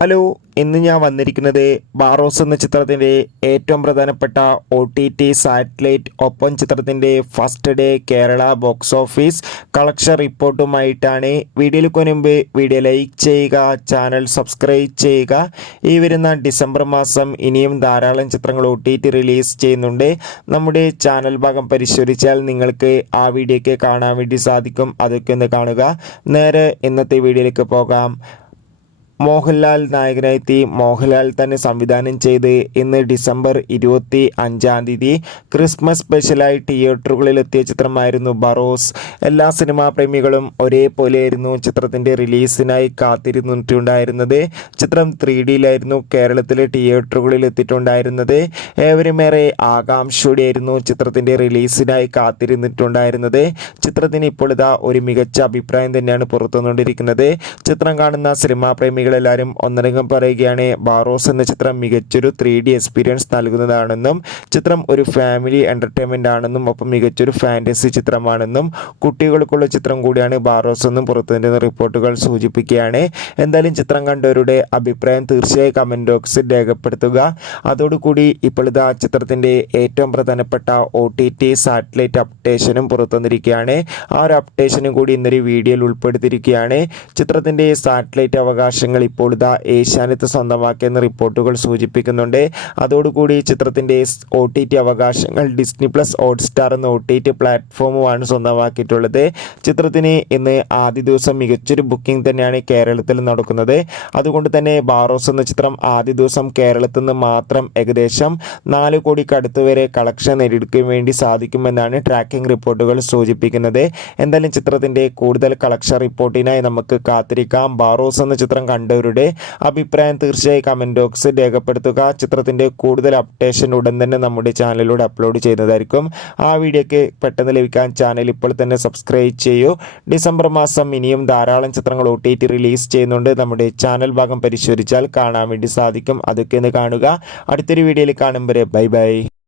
Hello, ഇന്ന് ഞാൻ വന്നിരിക്കുന്നത് ബാറോസ് എന്ന ചിത്രത്തിൻ്റെ ഏറ്റവും പ്രധാനപ്പെട്ട OTT സാറ്റലൈറ്റ് ഒപ്പം ചിത്രത്തിൻ്റെ first day Kerala box office collection റിപ്പോർട്ടുമായിട്ടാണ്. വീഡിയോയിലേക്ക് മുൻപ് വീഡിയോ ലൈക്ക് ചെയ്യുക, ചാനൽ സബ്സ്ക്രൈബ് ചെയ്യുക. ഈ വരുന്ന ഡിസംബർ മാസം ഇനിയും ധാരാളം ചിത്രങ്ങൾ OTT റിലീസ് ചെയ്യുന്നുണ്ട്. നമ്മുടെ ചാനൽ ഭാഗം പരിശോധിച്ചാൽ നിങ്ങൾക്ക് ആ വീഡിയോയ്ക്ക് കാണാൻ വേണ്ടി സാധിക്കും. അതൊക്കെ ഒന്ന് കാണുക. നേരെ ഇന്നത്തെ വീഡിയോയിലേക്ക് പോകാം. മോഹൻലാൽ നായകനായെത്തി മോഹൻലാൽ തന്നെ സംവിധാനം ചെയ്ത് ഇന്ന് ഡിസംബർ 25 ക്രിസ്മസ് സ്പെഷ്യലായി തിയേറ്ററുകളിലെത്തിയ ചിത്രമായിരുന്നു ബാറോസ്. എല്ലാ സിനിമാ പ്രേമികളും ഒരേപോലെയായിരുന്നു ചിത്രത്തിൻ്റെ റിലീസിനായി കാത്തിരുന്നിട്ടുണ്ടായിരുന്നത്. ചിത്രം 3Dയിലായിരുന്നു കേരളത്തിലെ തിയേറ്ററുകളിൽ എത്തിയിട്ടുണ്ടായിരുന്നത്. ഏവരുമേറെ ആകാംക്ഷയോടെയായിരുന്നു ചിത്രത്തിൻ്റെ റിലീസിനായി കാത്തിരുന്നിട്ടുണ്ടായിരുന്നത്. ചിത്രത്തിന് ഇപ്പോൾ ഇതാ ഒരു മികച്ച അഭിപ്രായം തന്നെയാണ് പുറത്തുവന്നുകൊണ്ടിരിക്കുന്നത്. ചിത്രം കാണുന്ന സിനിമാ പ്രേമികൾ എല്ലാവരും ഒന്നടങ്കം പറയുകയാണ്, ബാറോസ് എന്ന ചിത്രം മികച്ചൊരു 3D എക്സ്പീരിയൻസ് നൽകുന്നതാണെന്നും ചിത്രം ഒരു ഫാമിലി എൻ്റർടൈൻമെൻ്റ് ആണെന്നും ഒപ്പം മികച്ചൊരു ഫാൻറ്റസി ചിത്രമാണെന്നും കുട്ടികൾക്കുള്ള ചിത്രം കൂടിയാണ് ബാറോസ് എന്നും പുറത്തുവരുന്ന റിപ്പോർട്ടുകൾ സൂചിപ്പിക്കുകയാണ്. എന്തായാലും ചിത്രം കണ്ടവരുടെ അഭിപ്രായം തീർച്ചയായും കമൻറ്റ് ബോക്സിൽ രേഖപ്പെടുത്തുക. അതോടുകൂടി ഇപ്പോൾ ഇതാ ചിത്രത്തിൻ്റെ ഏറ്റവും പ്രധാനപ്പെട്ട OTT സാറ്റലൈറ്റ് അപ്ഡേഷനും പുറത്തുവന്നിരിക്കുകയാണ്. ആ ഒരു അപ്ഡേഷനും കൂടി ഇന്നൊരു വീഡിയോയിൽ ഉൾപ്പെടുത്തിയിരിക്കുകയാണ്. ചിത്രത്തിൻ്റെ സാറ്റലൈറ്റ് അവകാശങ്ങൾ ഇപ്പോൾ ഇതാ ഏഷ്യാനെറ്റ് സ്വന്തമാക്കിയെന്ന് റിപ്പോർട്ടുകൾ സൂചിപ്പിക്കുന്നുണ്ട്. അതോടുകൂടി ചിത്രത്തിൻ്റെ OTT അവകാശങ്ങൾ ഡിസ്നി പ്ലസ് ഹോട്ട്സ്റ്റാർ എന്ന OTT പ്ലാറ്റ്ഫോമുമാണ് സ്വന്തമാക്കിയിട്ടുള്ളത്. ചിത്രത്തിന് ഇന്ന് ആദ്യ ദിവസം മികച്ചൊരു ബുക്കിംഗ് തന്നെയാണ് കേരളത്തിൽ നടക്കുന്നത്. അതുകൊണ്ട് തന്നെ ബാറോസ് എന്ന ചിത്രം ആദ്യ ദിവസം കേരളത്തിൽ നിന്ന് മാത്രം ഏകദേശം 4 കോടിക്ക് അടുത്ത് വരെ കളക്ഷൻ നേടിയെടുക്കാൻ വേണ്ടി സാധിക്കുമെന്നാണ് ട്രാക്കിംഗ് റിപ്പോർട്ടുകൾ സൂചിപ്പിക്കുന്നത്. എന്തായാലും ചിത്രത്തിൻ്റെ കൂടുതൽ കളക്ഷൻ റിപ്പോർട്ടിനായി നമുക്ക് കാത്തിരിക്കാം. ബാറോസ് എന്ന ചിത്രം കണ്ടവരുടെ അഭിപ്രായം തീർച്ചയായും കമൻറ്റ് ബോക്സിൽ രേഖപ്പെടുത്തുക. ചിത്രത്തിൻ്റെ കൂടുതൽ അപ്ഡേഷൻ ഉടൻ തന്നെ നമ്മുടെ ചാനലിലൂടെ അപ്ലോഡ് ചെയ്യുന്നതായിരിക്കും. ആ വീഡിയോയ്ക്ക് പെട്ടെന്ന് ലഭിക്കാൻ ചാനൽ ഇപ്പോൾ തന്നെ സബ്സ്ക്രൈബ് ചെയ്യൂ. ഡിസംബർ മാസം ഇനിയും ധാരാളം ചിത്രങ്ങൾ OTT റിലീസ് ചെയ്യുന്നുണ്ട്. നമ്മുടെ ചാനൽ ഭാഗം പരിശോധിച്ചാൽ കാണാൻ വേണ്ടി സാധിക്കും. അതൊക്കെ ഒന്ന് കാണുക. അടുത്തൊരു വീഡിയോയിൽ കാണും വരെ ബൈ ബൈ.